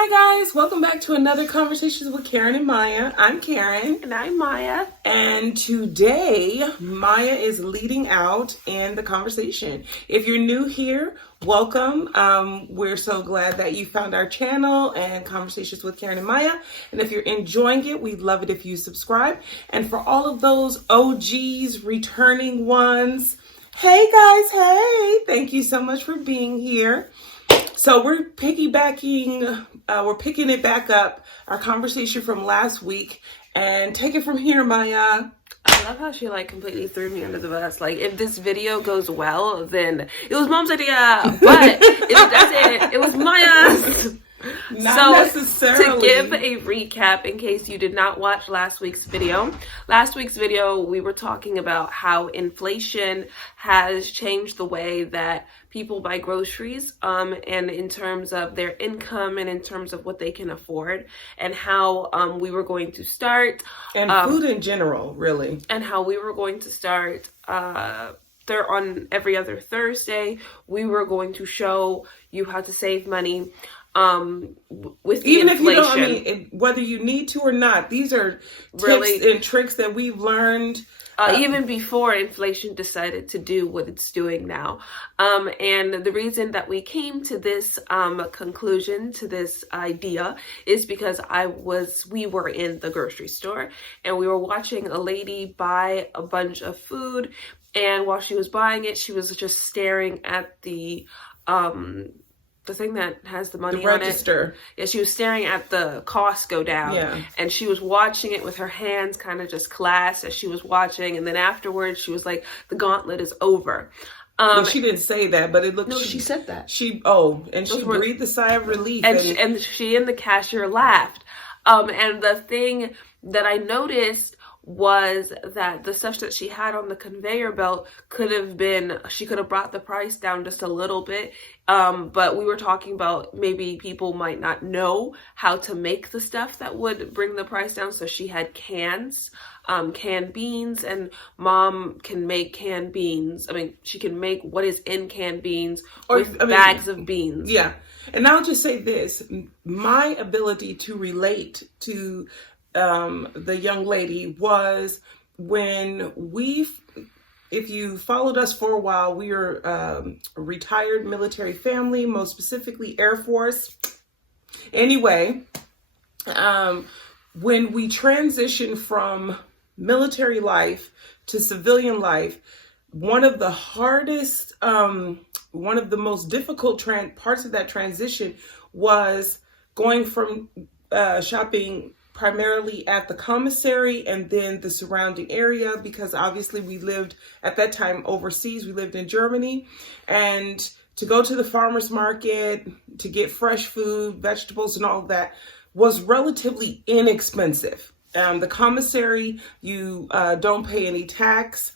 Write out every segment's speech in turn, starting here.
Hi guys, welcome back to another Conversations with Karen and Maya. I'm Karen. And I'm Maya. And today, Maya is leading out in the conversation. If you're new here, welcome. We're so glad that you found our channel and Conversations with Karen and Maya. And if you're enjoying it, we'd love it if you subscribe. And for all of those OGs, returning ones, hey guys, hey! Thank you so much for being here. So we're piggybacking, we're picking it back up, our conversation from last week, and take it from here, Maya. I love how she completely threw me under the bus. If this video goes well, then it was Mom's idea, but if it doesn't, it was Maya's. Not necessarily. To give a recap in case you did not watch last week's video, we were talking about how inflation has changed the way that people buy groceries, and in terms of their income and in terms of what they can afford, and how we were going to start. And food in general, really. And how we were going to start there on every other Thursday. We were going to show you how to save money. With the even inflation. If you don't, whether you need to or not, these are tips and tricks that we've learned even before inflation decided to do what it's doing now. And the reason that we came to this conclusion, to this idea, is because we were in the grocery store and we were watching a lady buy a bunch of food, and while she was buying it, she was just staring at the thing that has the money on it. Register. Yeah, she was staring at the cost go down. Yeah. And she was watching it with her hands kind of just clasped as she was watching. And then afterwards, she was like, the gauntlet is over. Well, she didn't say that, but it looked... No, she said that. She breathed a sigh of relief. And she and the cashier laughed. And the thing that I noticed was that the stuff that she had on the conveyor belt she could have brought the price down just a little bit. But we were talking about maybe people might not know how to make the stuff that would bring the price down. So she had canned beans, and Mom can make canned beans. I mean, she can make what is in canned beans bags of beans. Yeah. And I'll just say this, my ability to relate to the young lady was when if you followed us for a while, we were a retired military family, most specifically Air Force. Anyway, when we transitioned from military life to civilian life, one of the most difficult parts of that transition was going from shopping primarily at the commissary and then the surrounding area, because obviously we lived at that time overseas. We lived in Germany, and to go to the farmer's market to get fresh food, vegetables and all of that was relatively inexpensive. The commissary, you don't pay any tax.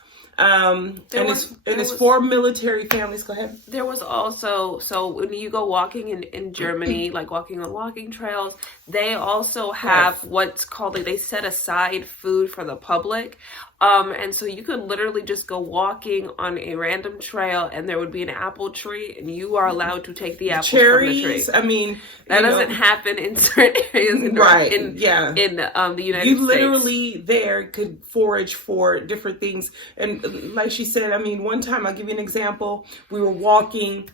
It's for military families. Go ahead. There was also, so when you go walking in Germany, like walking on walking trails, they also have what's called, they set aside food for the public. And so you could literally just go walking on a random trail and there would be an apple tree and you are allowed to take the apples cherries, from the tree. I mean, that doesn't happen in certain areas in the United States. You literally there could forage for different things. And like she said, I mean, one time, I'll give you an example. We were walking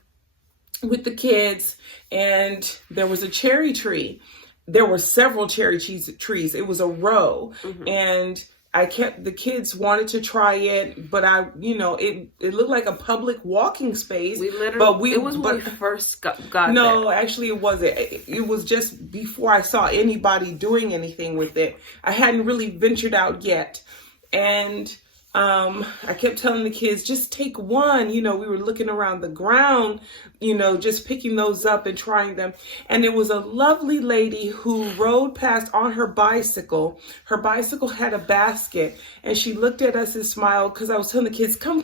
with the kids and there was a cherry tree. There were several cherry trees. It was a row. Mm-hmm. And the kids wanted to try it, but it looked like a public walking space. When we first got no, there. Actually it wasn't. It was just before I saw anybody doing anything with it. I hadn't really ventured out yet. And I kept telling the kids, just take one. We were looking around the ground, just picking those up and trying them. And it was a lovely lady who rode past on her bicycle. Her bicycle had a basket, and she looked at us and smiled, because I was telling the kids, come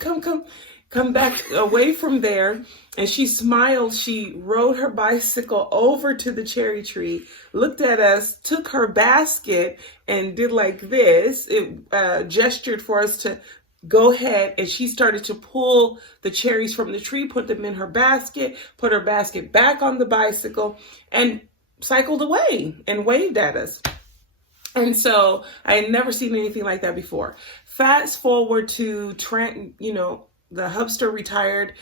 back away from there. And she smiled. She rode her bicycle over to the cherry tree, looked at us, took her basket and did like this. It gestured for us to go ahead, and she started to pull the cherries from the tree, put them in her basket, put her basket back on the bicycle. And cycled away and waved at us. And so I had never seen anything like that before. Fast forward to the hubster retired.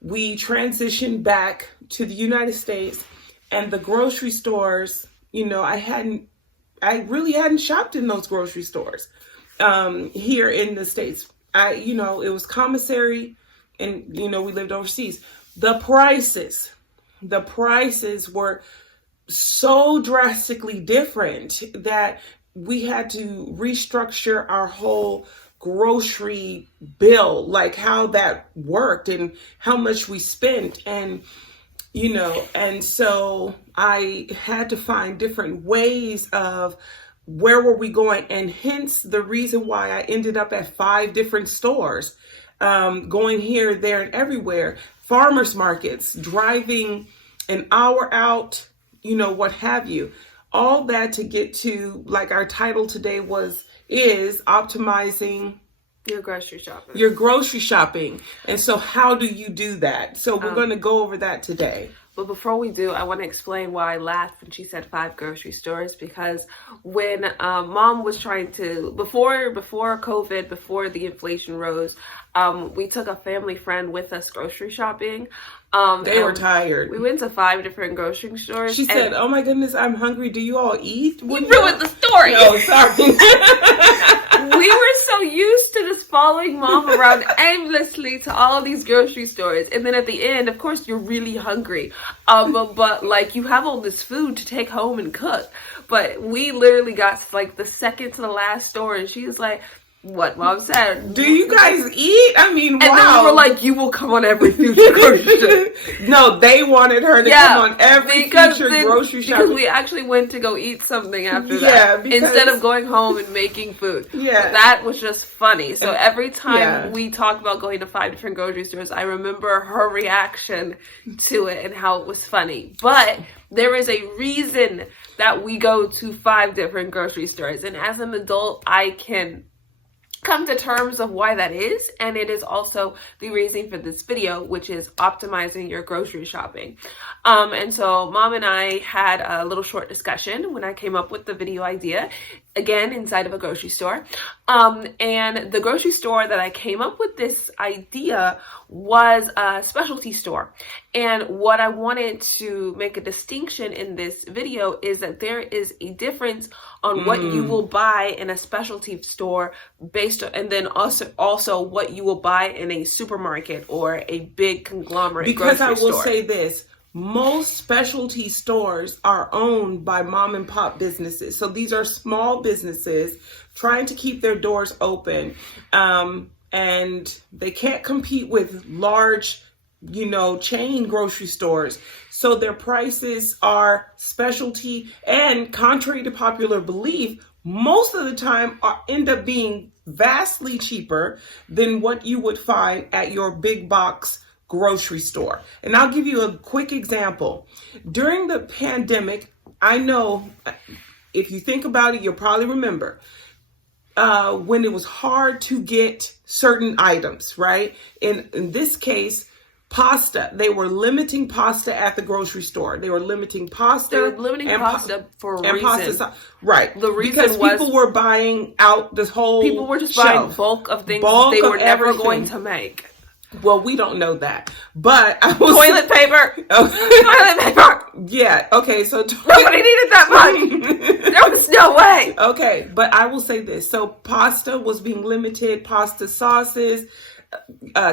We transitioned back to the United States, and the grocery stores, I really hadn't shopped in those grocery stores here in the States. It was commissary, and, we lived overseas. The prices were so drastically different that we had to restructure our whole grocery bill, like how that worked and how much we spent. And so I had to find different ways of where were we going, and hence the reason why I ended up at 5 different stores, going here, there, and everywhere. Farmers markets, driving an hour out, what have you. All that to get to, like our title today is optimizing your grocery shopping. And so how do you do that? So we're going to go over that today. But before we do, I want to explain why I laughed when she said 5 grocery stores, because when Mom was trying to, before COVID, before the inflation rose, we took a family friend with us grocery shopping. They were tired. We went to 5 different grocery stores. She said, "Oh my goodness, I'm hungry. Do you all eat?" You ruined the story. Oh, sorry. We were so used to just following Mom around aimlessly to all these grocery stores. And then at the end, of course, you're really hungry. But like, you have all this food to take home and cook. But we literally got like the second to the last store, and she was like, what Mom said. Do you guys eat? I mean, wow. And then we were like, you will come on every future grocery store. No, they wanted her to come on every future grocery shop. Because we actually went to go eat something after that. Instead of going home and making food. Yeah. But that was just funny. So every time we talk about going to 5 different grocery stores, I remember her reaction to it and how it was funny. But there is a reason that we go to 5 different grocery stores. And as an adult, I can come to terms of why that is, and it is also the reason for this video, which is optimizing your grocery shopping. And so Mom and I had a little short discussion when I came up with the video idea, again inside of a grocery store. And the grocery store that I came up with this idea was a specialty store. And what I wanted to make a distinction in this video is that there is a difference on what you will buy in a specialty store based on, and then also what you will buy in a supermarket or a big conglomerate grocery store. Because I will say this, most specialty stores are owned by mom and pop businesses. So these are small businesses trying to keep their doors open. And they can't compete with large, chain grocery stores. So their prices are specialty, and contrary to popular belief, most of the time end up being vastly cheaper than what you would find at your big box grocery store. And I'll give you a quick example. During the pandemic, I know if you think about it, you'll probably remember when it was hard to get certain items, right? In this case, pasta. They were limiting pasta at the grocery store. They were limiting pasta. They were limiting pasta for a reason. Pasta, right. The reason because was people were buying out this whole people were just shelf. buying bulk of things they were never going to make. Well, we don't know that, but I was toilet paper. Toilet paper. Yeah. Okay. So nobody needed that much. There was no way. Okay, but I will say this: so pasta was being limited. Pasta sauces,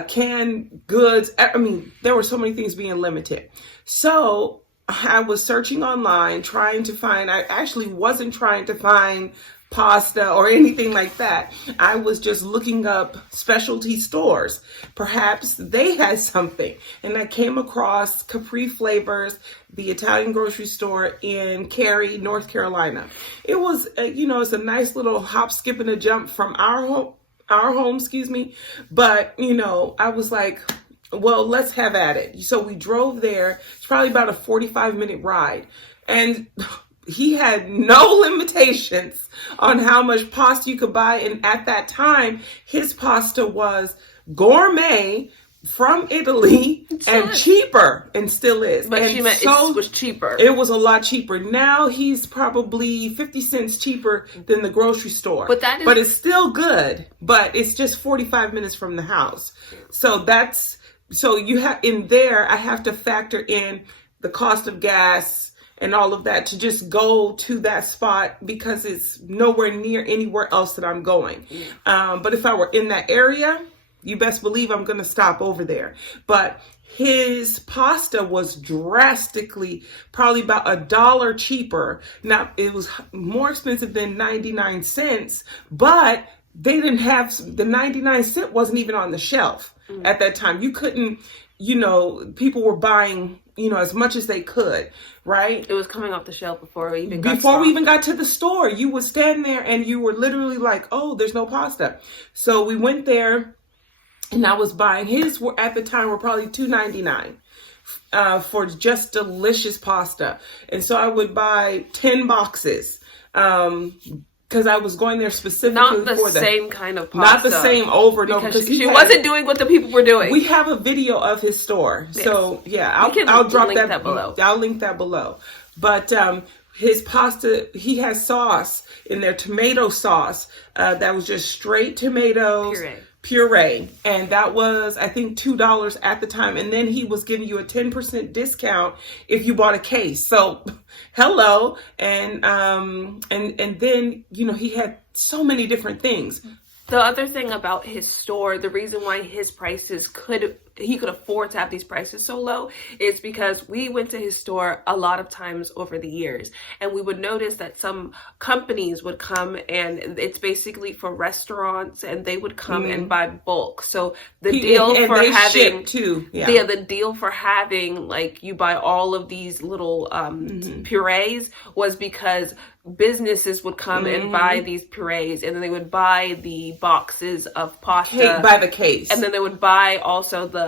canned goods. I mean, there were so many things being limited. So I was searching online, trying to find. I actually wasn't trying to find pasta or anything like that. I was just looking up specialty stores. Perhaps they had something. And I came across Capri Flavors, the Italian grocery store in Cary, North Carolina. It was, it's a nice little hop, skip, and a jump from our home, But, I was like, well, let's have at it. So we drove there. It's probably about a 45-minute ride. And he had no limitations on how much pasta you could buy. And at that time, his pasta was gourmet, from Italy and cheaper, and still is. But and she meant it was cheaper. It was a lot cheaper. Now he's probably 50 cents cheaper than the grocery store. But it's still good. But it's just 45 minutes from the house. So you have in there. I have to factor in the cost of gas and all of that to just go to that spot because it's nowhere near anywhere else that I'm going. But if I were in that area, you best believe I'm going to stop over there. But his pasta was drastically, probably about $1 cheaper. Now, it was more expensive than 99 cents, but they didn't have, the 99 cent wasn't even on the shelf at that time. You couldn't, people were buying, as much as they could, right? It was coming off the shelf before we even got to the store. You would stand there and you were literally like, oh, there's no pasta. So we went there. And I was buying his at the time were probably $2.99 for just delicious pasta. And so I would buy 10 boxes because I was going there specifically for the same kind of pasta. Not the same over and over. Because she wasn't doing what the people were doing. We have a video of his store. Yes. So yeah, I'll drop that below. I'll link that below. But his pasta, he has sauce in there, tomato sauce that was just straight tomatoes. Puree. And that was, I think, $2 at the time. And then he was giving you a 10% discount if you bought a case. So hello. And then, he had so many different things. The other thing about his store, the reason why his prices he could afford to have these prices so low is because we went to his store a lot of times over the years, and we would notice that some companies would come, and it's basically for restaurants, and they would come and buy bulk. So the deal for having the deal for having, like, you buy all of these little purees was because businesses would come and buy these purees, and then they would buy the boxes of pasta by the case, and then they would buy also the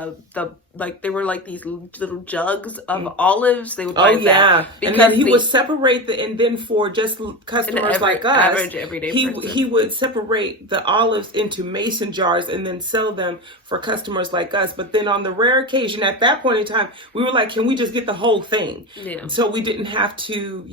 like, they were like these little jugs of olives. They would buy that. And then he would separate and then for just customers like us, average everyday he would separate the olives into mason jars and then sell them for customers like us. But then on the rare occasion, at that point in time, we were like, can we just get the whole thing? Yeah. So we didn't have to,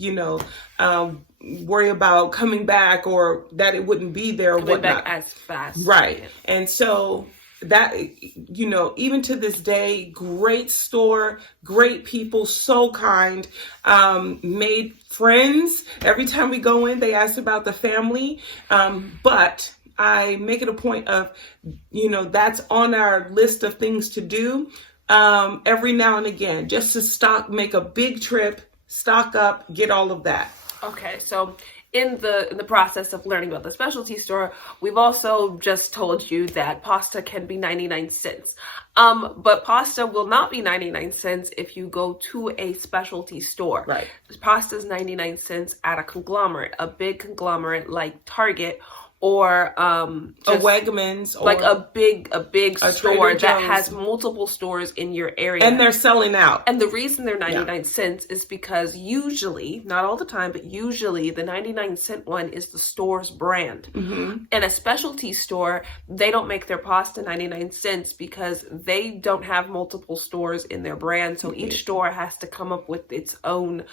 worry about coming back or that it wouldn't be there or whatnot. Back as fast. Right. Yeah. And so that, even to this day, great store, great people, so kind, made friends. Every time we go in, they ask about the family. But I make it a point of, that's on our list of things to do every now and again, just to make a big trip, stock up, get all of that. Okay, so in the process of learning about the specialty store, we've also just told you that pasta can be 99 cents. But pasta will not be 99 cents if you go to a specialty store. Right. Pasta is 99 cents at a conglomerate, a big conglomerate like Target, or a Wegmans, or like a big store that has multiple stores in your area, and they're selling out. And the reason they're 99 cents is because usually, not all the time, but usually the 99 cent one is the store's brand. And a specialty store, they don't make their pasta 99 cents because they don't have multiple stores in their brand. So each store has to come up with its own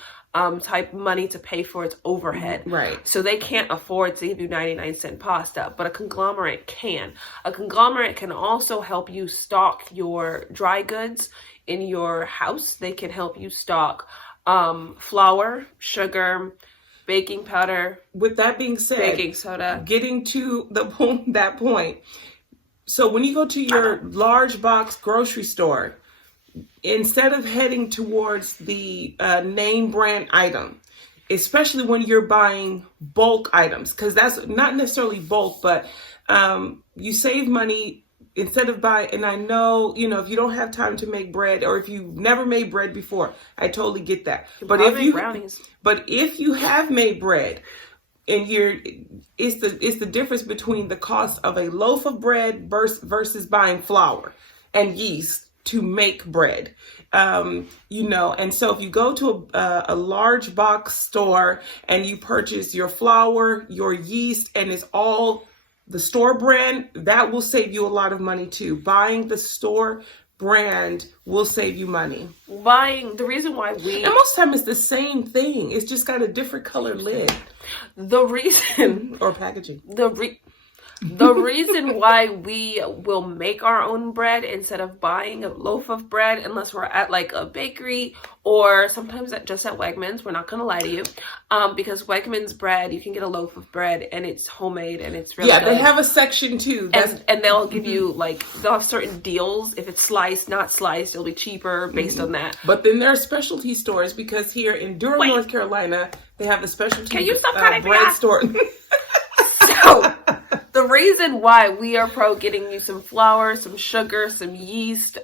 type money to pay for its overhead. Right. So they can't afford to give you 99 cent pasta, but a conglomerate can. A conglomerate can also help you stock your dry goods in your house. They can help you stock flour, sugar, baking powder. With that being said, baking soda. Getting to that point. So when you go to your large box grocery store, instead of heading towards the name brand item, especially when you're buying bulk items, because that's not necessarily bulk, but you save money instead of buying. And I know, if you don't have time to make bread, or if you've never made bread before, I totally get that. But if you have made bread, and it's the difference between the cost of a loaf of bread versus buying flour and yeast to make bread, and so if you go to a large box store and you purchase your flour, your yeast, and it's all the store brand, that will save you a lot of money too. Buying the store brand will save you money. The reason why we... And most of the time it's the same thing. It's just got a different colored lid. The reason... Or packaging. The reason why we will make our own bread instead of buying a loaf of bread, unless we're at like a bakery or sometimes just at Wegmans, we're not gonna lie to you, because Wegmans bread, you can get a loaf of bread and it's homemade and it's really good. They have a section too. And they'll give you they'll have certain deals. If it's sliced, not sliced, it'll be cheaper based on that. But then there are specialty stores, because here in Durham, North Carolina, they have a specialty bread store. So, the reason why we are pro getting you some flour, some sugar, some yeast,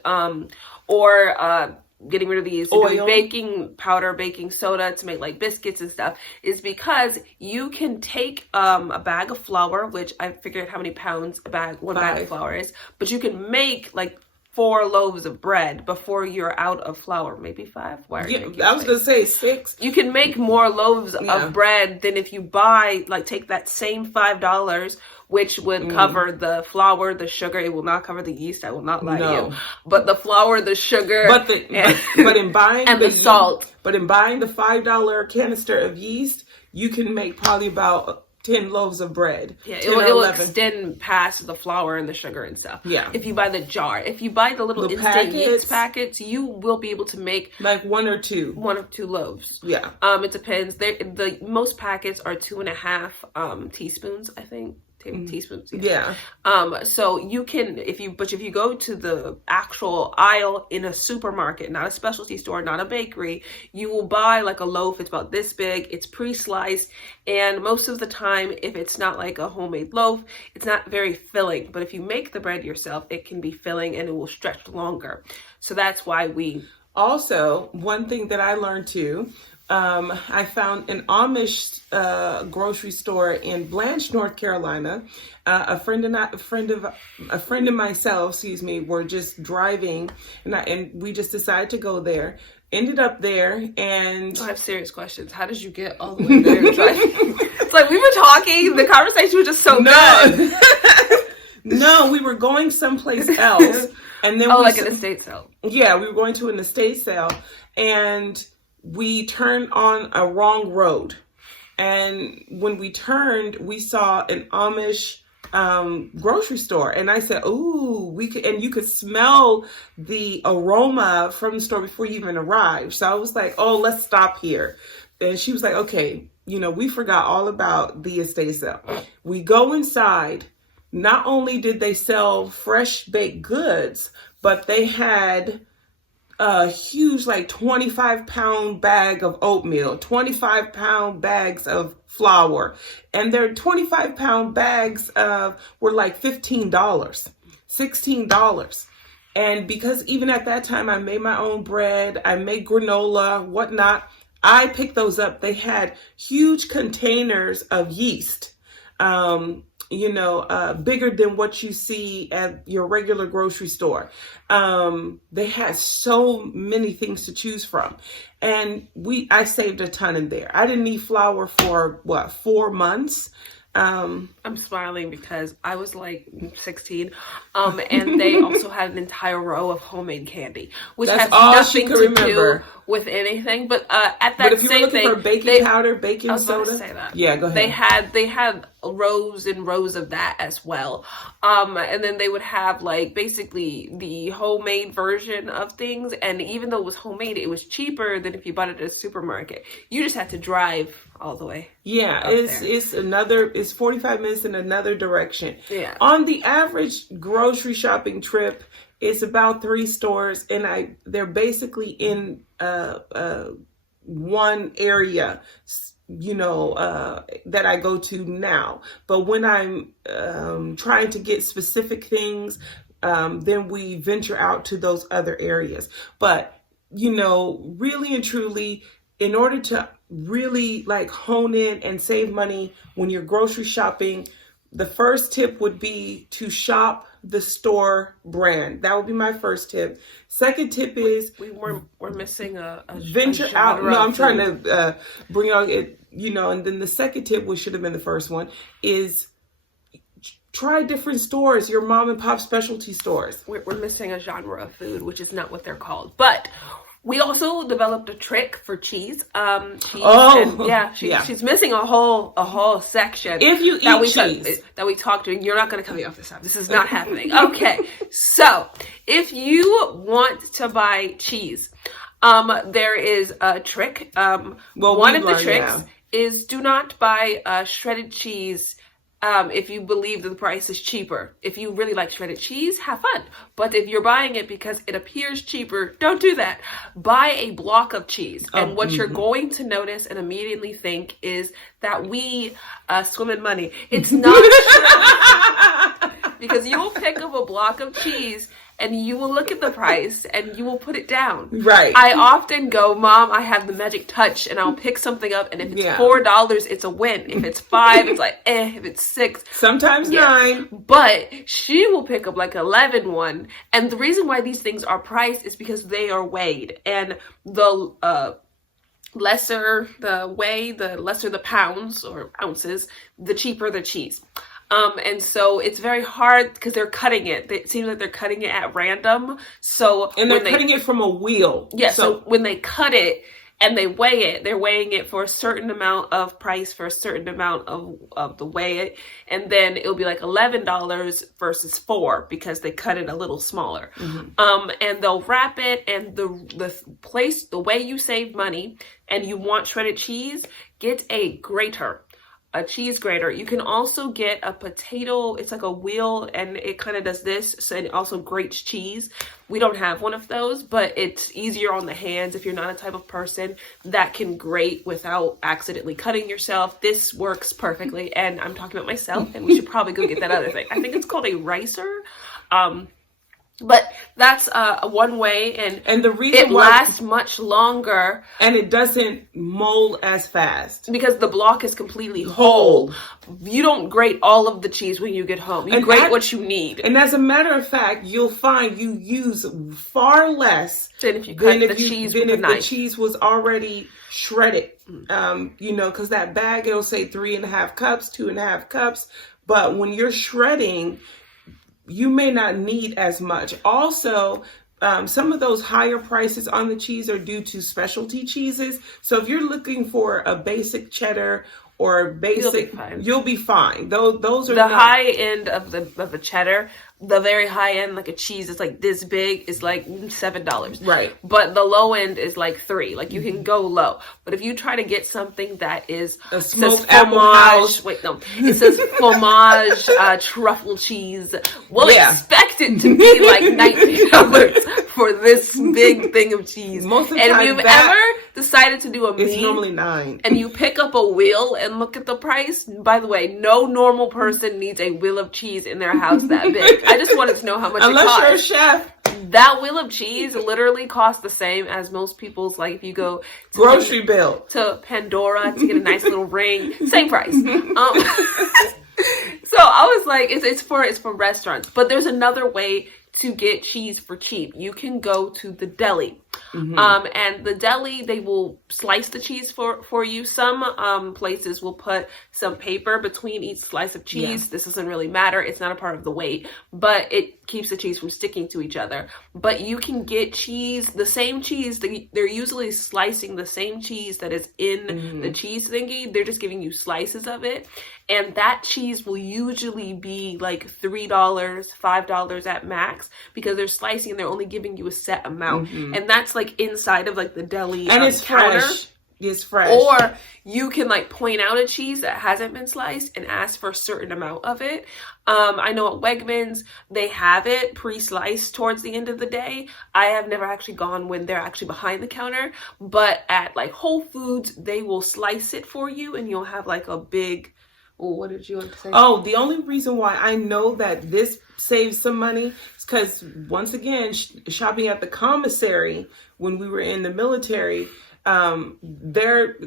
or getting rid of these, doing baking powder, baking soda to make like biscuits and stuff, is because you can take a bag of flour, which I figured how many pounds one bag of flour is, but you can make like 4 loaves of bread before you're out of flour. Maybe 5. Why are you I was gonna say 6. You can make more loaves of bread than if you buy, take that same $5, which would cover the flour, the sugar. It will not cover the yeast. I will not lie to you. But the flour, the sugar, but in buying and the salt. But in buying the $5 canister of yeast, you can make probably about 10 loaves of bread. Yeah, it will extend past the flour and the sugar and stuff. Yeah. If you buy the jar. If you buy the little instant yeast packets, you will be able to make like 1 or 2 loaves. Yeah. It depends. The most packets are 2.5 teaspoons, I think. Teaspoons. Yeah. So you can, if you go to the actual aisle in a supermarket, not a specialty store, not a bakery, you will buy like a loaf. It's about this big. It's pre-sliced. And most of the time, if it's not like a homemade loaf, it's not very filling. But if you make the bread yourself, it can be filling and it will stretch longer. So that's why we... Also, one thing that I learned too, I found an Amish grocery store in Blanche, North Carolina. A friend and myself, were just driving, and we just decided to go there. Ended up there, and I have serious questions. How did you get all the way there? It's like we were talking. The conversation was just so good. No, we were going someplace else, and then like an estate sale. Yeah, we were going to an estate sale, and we turned on a wrong road. And when we turned, we saw an Amish grocery store. And I said, ooh, you could smell the aroma from the store before you even arrived. So I was like, oh, let's stop here. And she was like, okay, we forgot all about the estate sale. We go inside. Not only did they sell fresh baked goods, but they had a huge 25-pound bag of oatmeal, 25-pound bags of flour, and their 25-pound bags were like $15, $16. And because even at that time I made my own bread, I made granola, whatnot, I picked those up. They had huge containers of yeast, bigger than what you see at your regular grocery store. They had so many things to choose from. And I saved a ton in there. I didn't need flour for 4 months. I'm smiling because I was like 16, and they also had an entire row of homemade candy, which has nothing to do with anything. But at that if you were looking for baking powder, baking soda, say that. Yeah, go ahead. They had rows and rows of that as well, and then they would have basically the homemade version of things. And even though it was homemade, it was cheaper than if you bought it at a supermarket. You just had to drive all the way. Yeah, it's 45 minutes in another direction. Yeah. On the average grocery shopping trip, it's about 3 stores, and they're basically in one area, that I go to now. But when I'm trying to get specific things, then we venture out to those other areas. But really and truly, in order to really hone in and save money when you're grocery shopping, the first tip would be to shop the store brand. That would be my first tip. Second tip is we're missing a venture out. No, I'm trying to bring on it. And then the second tip, which should have been the first one, is try different stores, your mom and pop specialty stores. We're missing a genre of food, which is not what they're called. But we also developed a trick for cheese. She's missing a whole section. If you eat cheese that we talked to, you're not going to cut me off this time. This is not happening. Okay, so if you want to buy cheese, there is a trick. One of the tricks is do not buy shredded cheese. If you believe that the price is cheaper. If you really like shredded cheese, have fun. But if you're buying it because it appears cheaper, don't do that. Buy a block of cheese. And what you're going to notice and immediately think is that we swim in money. It's not true. Because you will pick up a block of cheese and you will look at the price and you will put it down. Right. I often go, Mom, I have the magic touch, and I'll pick something up, and if it's $4, it's a win. If it's $5, it's like, If it's $6. Sometimes $9. But she will pick up like $11. And the reason why these things are priced is because they are weighed. And the lesser the weigh, the lesser the pounds or ounces, the cheaper the cheese. And so it's very hard because they're cutting it. It seems like they're cutting it at random. And they're cutting it from a wheel. Yeah. So when they cut it and they weigh it, they're weighing it for a certain amount of price for a certain amount of the weigh it. And then it'll be like $11 versus $4 because they cut it a little smaller. Mm-hmm. And they'll wrap it, and the way you save money and you want shredded cheese, get a grater. A cheese grater. You can also get a potato, it's like a wheel, and it kind of does this, so it also grates cheese. We don't have one of those, but it's easier on the hands if you're not a type of person that can grate without accidentally cutting yourself. This works perfectly, and I'm talking about myself, and we should probably go get that other thing. I think it's called a ricer. But that's one way, and the reason it lasts much longer, and it doesn't mold as fast because the block is completely whole. You don't grate all of the cheese when you get home. You grate what you need. And as a matter of fact, you'll find you use far less than if you cut the cheese with a knife. The cheese was already shredded. Because that bag, it'll say 3.5 cups, 2.5 cups, but when you're shredding, you may not need as much. Also, some of those higher prices on the cheese are due to specialty cheeses. So if you're looking for a basic cheddar or basic, you'll be fine. Those are the high end of the cheddar. The very high end, like a cheese is like this big, is like $7. Right. But the low end is like $3. Like you can go low. But if you try to get something that is a smoked apple house. Wait, no. It says fromage, truffle cheese. We'll expect it to be like $19 for this big thing of cheese. Most of the time, and if you've ever decided to do a it's normally $9. And you pick up a wheel and look at the price, by the way, no normal person needs a wheel of cheese in their house that big. I just wanted to know how much it costs. Unless you're a chef. That wheel of cheese literally costs the same as most people's, like if you go to grocery bill to Pandora to get a nice little ring, same price. So I was like, it's for restaurants. But there's another way to get cheese for cheap. You can go to the deli. Mm-hmm. And the deli, they will slice the cheese for you. Some places will put some paper between each slice of cheese. Yeah. This doesn't really matter. It's not a part of the weight, but it keeps the cheese from sticking to each other. But you can get cheese, the same cheese. They're usually slicing the same cheese that is in the cheese thingy. They're just giving you slices of it. And that cheese will usually be like $3, $5 at max, because they're slicing and they're only giving you a set amount. Mm-hmm. And that's like inside of like the deli and it's counter. Fresh. It's fresh. Or you can like point out a cheese that hasn't been sliced and ask for a certain amount of it. I know at Wegmans, they have it pre-sliced towards the end of the day. I have never actually gone when they're actually behind the counter, but at like Whole Foods, they will slice it for you and you'll have like a big... Well, what did you want to say? Oh, the only reason why I know that this saves some money is because, once again, shopping at the commissary when we were in the military, their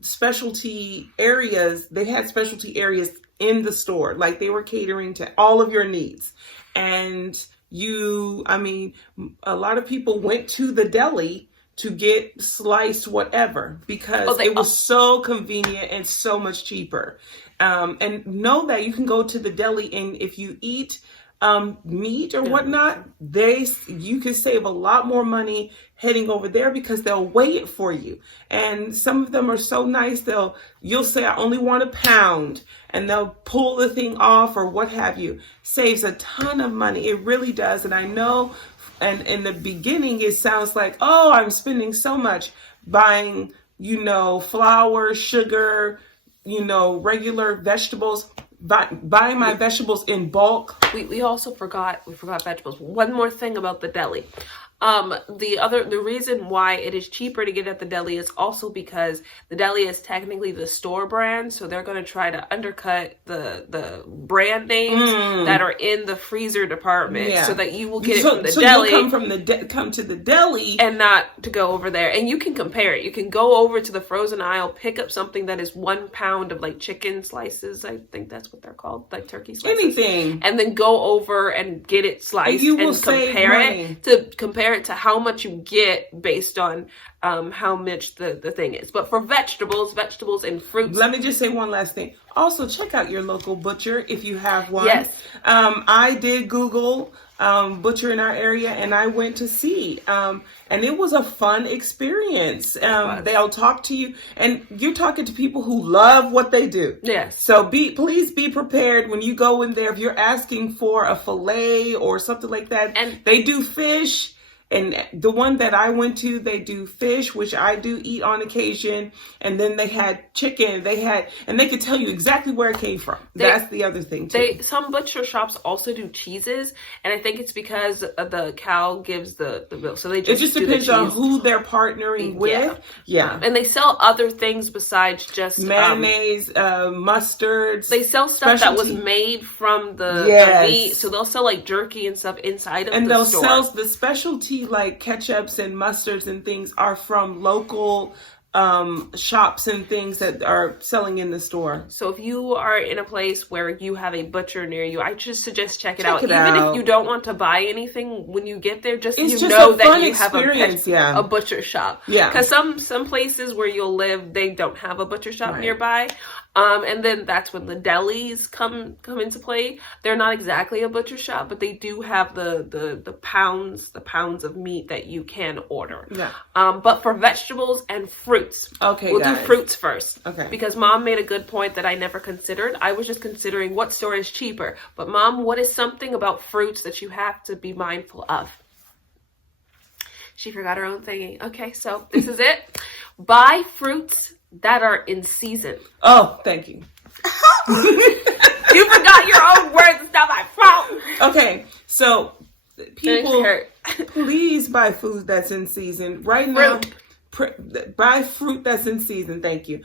specialty areas, they had specialty areas in the store. Like they were catering to all of your needs. And a lot of people went to the deli to get sliced whatever because it was so convenient and so much cheaper. And know that you can go to the deli, and if you eat meat or whatnot, you can save a lot more money heading over there because they'll weigh it for you. And some of them are so nice, you'll say, I only want a pound, and they'll pull the thing off or what have you. Saves a ton of money. It really does. And I know, and in the beginning, it sounds like, oh, I'm spending so much buying, flour, sugar, regular vegetables. Buying my vegetables in bulk. We also forgot vegetables. One more thing about the deli. The reason why it is cheaper to get at the deli is also because the deli is technically the store brand, so they're going to try to undercut the brand names that are in the freezer department, so that you will get it from the deli. You'll come to the deli and not to go over there. And you can compare it. You can go over to the frozen aisle, pick up something that is 1 pound of like chicken slices. I think that's what they're called, like turkey slices. Anything, and then go over and get it sliced and compare it to how much you get based on how much the thing is. But for vegetables and fruits. Let me just say one last thing. Also, check out your local butcher if you have one. Yes. I did Google butcher in our area, and I went to see. And it was a fun experience. They'll talk to you, and you're talking to people who love what they do. Yes. So please be prepared when you go in there. If you're asking for a fillet or something like that, and they do fish. And the one that I went to, they do fish, which I do eat on occasion. And then they had chicken. And they could tell you exactly where it came from. That's the other thing too. Some butcher shops also do cheeses, and I think it's because the cow gives the milk. So it just depends on who they're partnering with. Yeah. And they sell other things besides just mayonnaise, mustards. They sell stuff that was made from the meat. So they'll sell like jerky and stuff inside of the store. And they'll sell the specialty, like ketchups and mustards and things, are from local shops and things that are selling in the store. So if you are in a place where you have a butcher near you, I just suggest check it out. Even if you don't want to buy anything when you get there, that you have a butcher shop. Yeah. Because some places where you'll live, they don't have a butcher shop nearby. And then that's when the delis come into play. They're not exactly a butcher shop, but they do have the pounds of meat that you can order. Yeah. But for vegetables and fruits, we'll do fruits first. Okay. Because Mom made a good point that I never considered. I was just considering what store is cheaper. But Mom, what is something about fruits that you have to be mindful of? She forgot her own thingy. Okay, so this is it. Buy fruits that are in season. Oh, thank you. You forgot your own words and stuff. I wrote. Okay, so people, please buy food that's in season right now. Buy fruit that's in season. Thank you.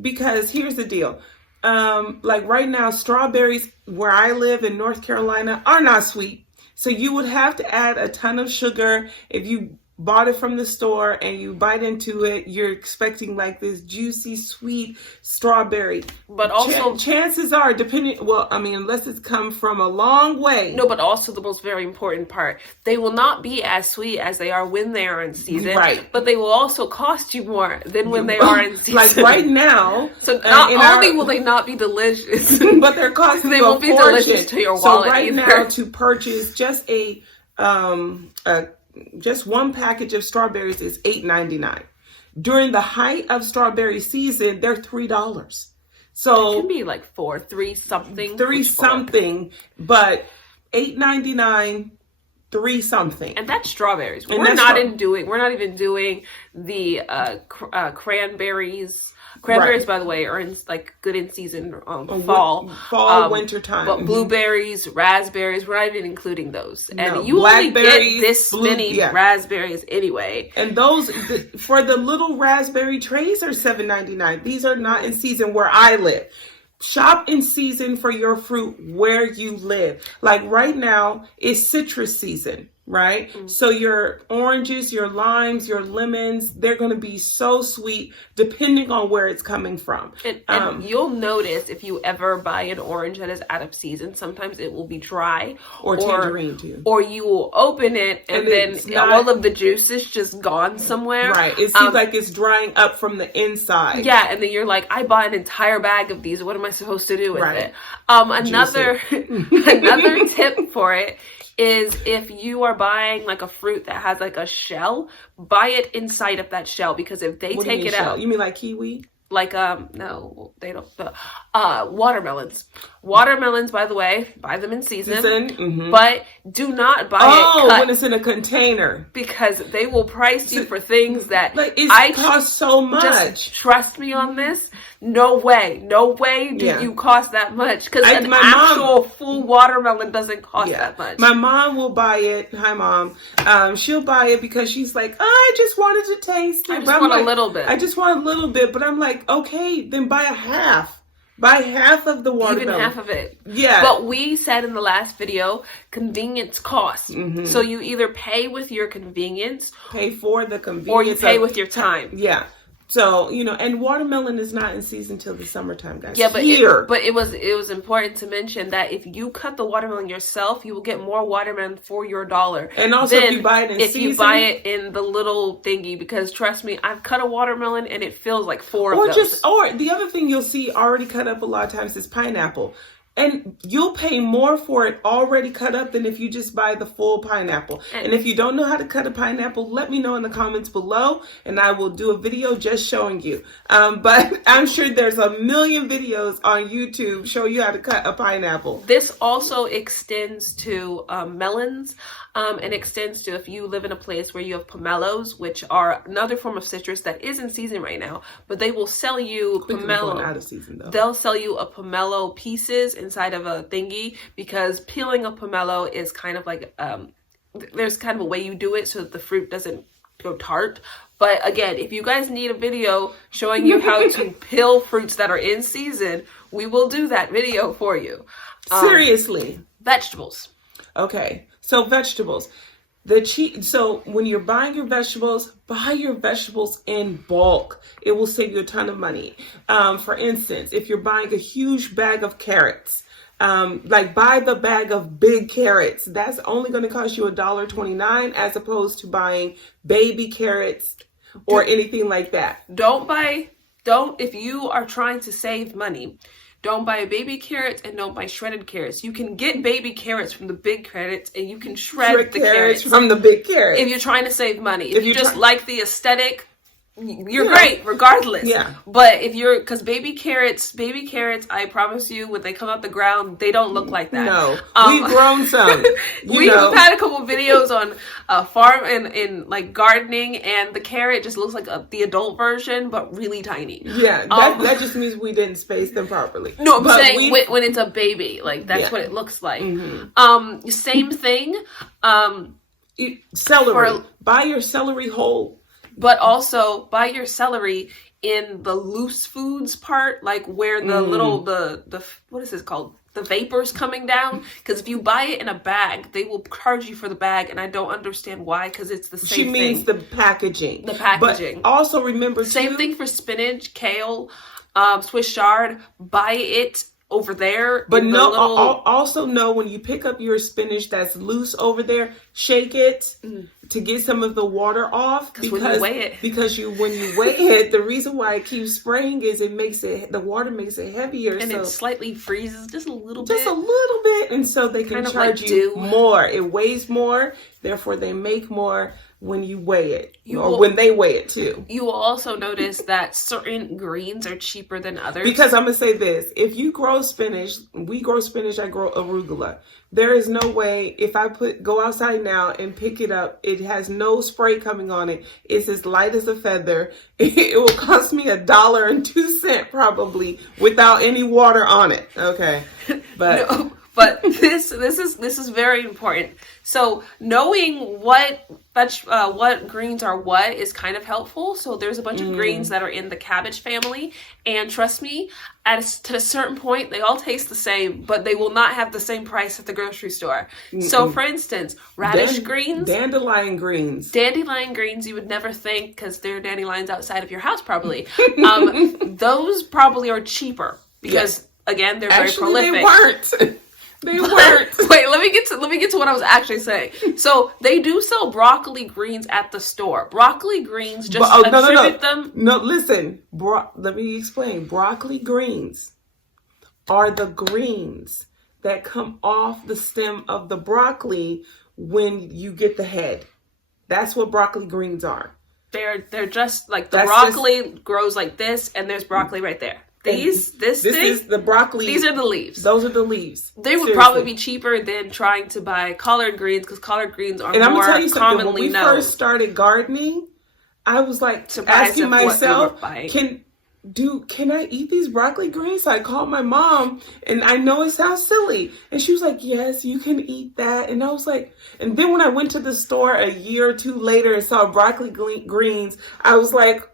Because here's the deal. Like right now, strawberries where I live in North Carolina are not sweet. So you would have to add a ton of sugar. If you bought it from the store and you bite into it, you're expecting like this juicy, sweet strawberry. But also, chances are, unless it's come from a long way. No, but also the most very important part, they will not be as sweet as they are when they are in season. Right. But they will also cost you more than when they are in season. Like right now. So not only will they not be delicious, but they're costing they won't be delicious to your wallet. So right either. now, to purchase just one package of strawberries is $8.99. During the height of strawberry season, they're $3. So it can be like three something, but $8.99, $3 something, and that's strawberries. We're not even doing the cranberries. Cranberries, by the way, are good in season, fall, winter time. But blueberries, raspberries, we're not even including those. And you only get this many raspberries anyway. And those, for the little raspberry trays, are $7.99. These are not in season where I live. Shop in season for your fruit where you live. Like right now, it's citrus season. right? So your oranges, your limes, your lemons, they're going to be so sweet depending on where it's coming from. And you'll notice if you ever buy an orange that is out of season, sometimes it will be dry. Or tangerine too. Or you will open it and then all of the juice is just gone somewhere. Right. It seems like it's drying up from the inside. Yeah, and then you're like, I bought an entire bag of these. What am I supposed to do with it? Another tip for it is if you are buying like a fruit that has like a shell, buy it inside of that shell, because if they take it out. You mean like kiwi? Like, no, they don't. Watermelons. Watermelons, by the way, buy them in season. But do not buy it cut when it's in a container. Because they will price you for things that costs so much. Just trust me on this. No way do you cost that much. Because an actual full watermelon doesn't cost that much. My mom will buy it. Hi, Mom. She'll buy it because she's like, I just wanted to taste it. I just want a little bit. I just want a little bit. But I'm like, okay, then buy a half. Buy half of the watermelon. Even half of it. Yeah. But we said in the last video, convenience costs. So you either pay with your convenience. Pay for the convenience. Or you pay with your time. Yeah. So, and watermelon is not in season till the summertime, guys. Yeah, but it was important to mention that if you cut the watermelon yourself, you will get more watermelon for your $1. And also if you buy it in season. If you buy it in the little thingy, because trust me, I've cut a watermelon and it feels like 4 of those. Or the other thing you'll see already cut up a lot of times is pineapple. And you'll pay more for it already cut up than if you just buy the full pineapple. And if you don't know how to cut a pineapple, let me know in the comments below, and I will do a video just showing you. But I'm sure there's a million videos on YouTube showing you how to cut a pineapple. This also extends to melons. And extends to if you live in a place where you have pomelos, which are another form of citrus that is in season right now, but they will sell you pomelo. Out of season, though. They'll sell you a pomelo pieces inside of a thingy, because peeling a pomelo is kind of like there's kind of a way you do it so that the fruit doesn't go tart. But again, if you guys need a video showing you how to peel fruits that are in season, we will do that video for you. Seriously. Vegetables. Okay. So vegetables, so when you're buying your vegetables, buy your vegetables in bulk. It will save you a ton of money. For instance, if you're buying a huge bag of carrots, buy the bag of big carrots. That's only going to cost you $1.29 as opposed to buying baby carrots or anything like that. If you are trying to save money, don't buy baby carrots and don't buy shredded carrots. You can get baby carrots from the big carrots and you can shred the carrots from the big carrots. If you're trying to save money. If you just like the aesthetic, you're great regardless. Yeah. But because baby carrots, I promise you, when they come out the ground, they don't look like that. No. We've grown some. We've had a couple videos on farm and like gardening, and the carrot just looks like the adult version, but really tiny. Yeah. That just means we didn't space them properly. No, I'm saying when it's a baby, like that's what it looks like. Same thing. Celery. Buy your celery whole. But also buy your celery in the loose foods part, like where the little, the what is this called? The vapor's coming down. Because if you buy it in a bag, they will charge you for the bag. And I don't understand why, because it's the same thing. She means the packaging. The packaging. But also remember Same thing for spinach, kale, Swiss chard. Buy it over there. But also know when you pick up your spinach that's loose over there, shake it to get some of the water off. Because when you weigh it, the reason why it keeps spraying is the water makes it heavier. And it slightly freezes just a little bit. Just a little bit. And so they can charge you more. It weighs more. Therefore, they make more when you weigh it, when they weigh it too. You will also notice that certain greens are cheaper than others. Because I'm going to say this, if you grow spinach, we grow spinach, I grow arugula. There is no way, if I go outside now and pick it up, it has no spray coming on it. It's as light as a feather. It will cost me $1.02 probably without any water on it. Okay. But But this is very important. So knowing what greens are what is kind of helpful. So there's a bunch of greens that are in the cabbage family, and trust me, to a certain point, they all taste the same, but they will not have the same price at the grocery store. So for instance, radish greens, dandelion greens, you would never think, because there are dandelions outside of your house probably. Those probably are cheaper because again, they're very prolific. They weren't. They weren't. Wait, let me get to what I was actually saying. So they do sell broccoli greens at the store. Broccoli greens, just attribute them. No, listen. Let me explain. Broccoli greens are the greens that come off the stem of the broccoli when you get the head. That's what broccoli greens are. They're just like the broccoli grows like this, and there's broccoli right there. This is the broccoli. These are the leaves. Those are the leaves. They would probably be cheaper than trying to buy collard greens, because collard greens are more commonly known. And I'm gonna tell you something. When we first started gardening, I was like asking myself, can I eat these broccoli greens? So I called my mom, and I know it sounds silly, and she was like, yes, you can eat that. And I was like, and then when I went to the store a year or two later and saw broccoli greens, I was like,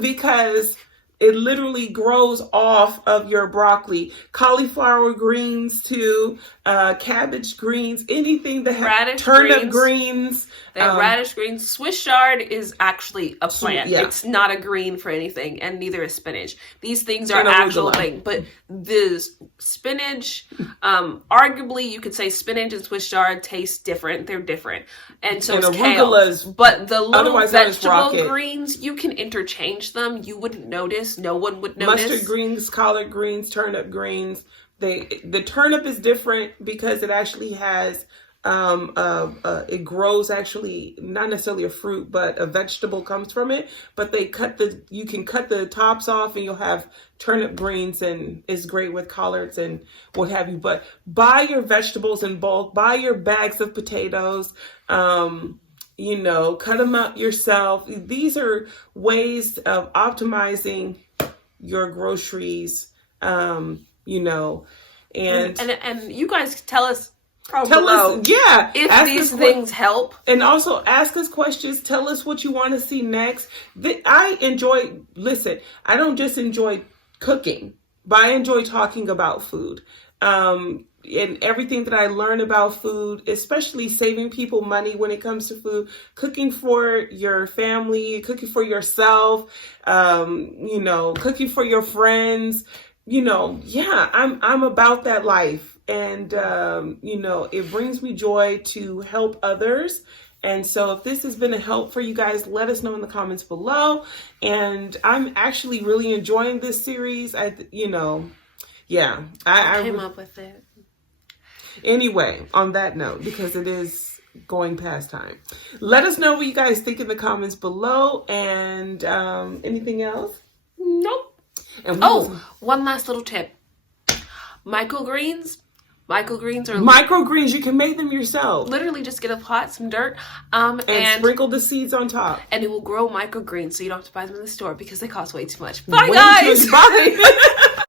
because it literally grows off of your broccoli. Cauliflower greens too, cabbage greens, anything that has turnip greens. They have radish greens. Swiss chard is actually a plant. Yeah. It's not a green for anything, and neither is spinach. These things are actual things. But the spinach, arguably you could say spinach and Swiss chard taste different. They're different. And so is kale. But the little vegetable greens, you can interchange them. You wouldn't notice. No one would notice. Mustard greens, collard greens, turnip greens. The turnip is different because it actually has it grows, actually not necessarily a fruit, but a vegetable comes from it. But you can cut the tops off, and you'll have turnip greens, and it's great with collards and what have you. But buy your vegetables in bulk. Buy your bags of potatoes. Cut them up yourself. These are ways of optimizing your groceries. And you guys tell us. Tell us, if these things help. And also ask us questions. Tell us what you want to see next. I don't just enjoy cooking, but I enjoy talking about food. And everything that I learn about food, especially saving people money when it comes to food, cooking for your family, cooking for yourself, cooking for your friends. I'm about that life. And, it brings me joy to help others. And so if this has been a help for you guys, let us know in the comments below. And I'm actually really enjoying this series. I came up with it. Anyway, on that note, because it is going past time, let us know what you guys think in the comments below. And anything else? Nope. And one last little tip. Microgreens you can make them yourself. Literally just get a pot, some dirt, and sprinkle the seeds on top, and it will grow microgreens, so you don't have to buy them in the store because they cost way too much. Bye guys. Bye.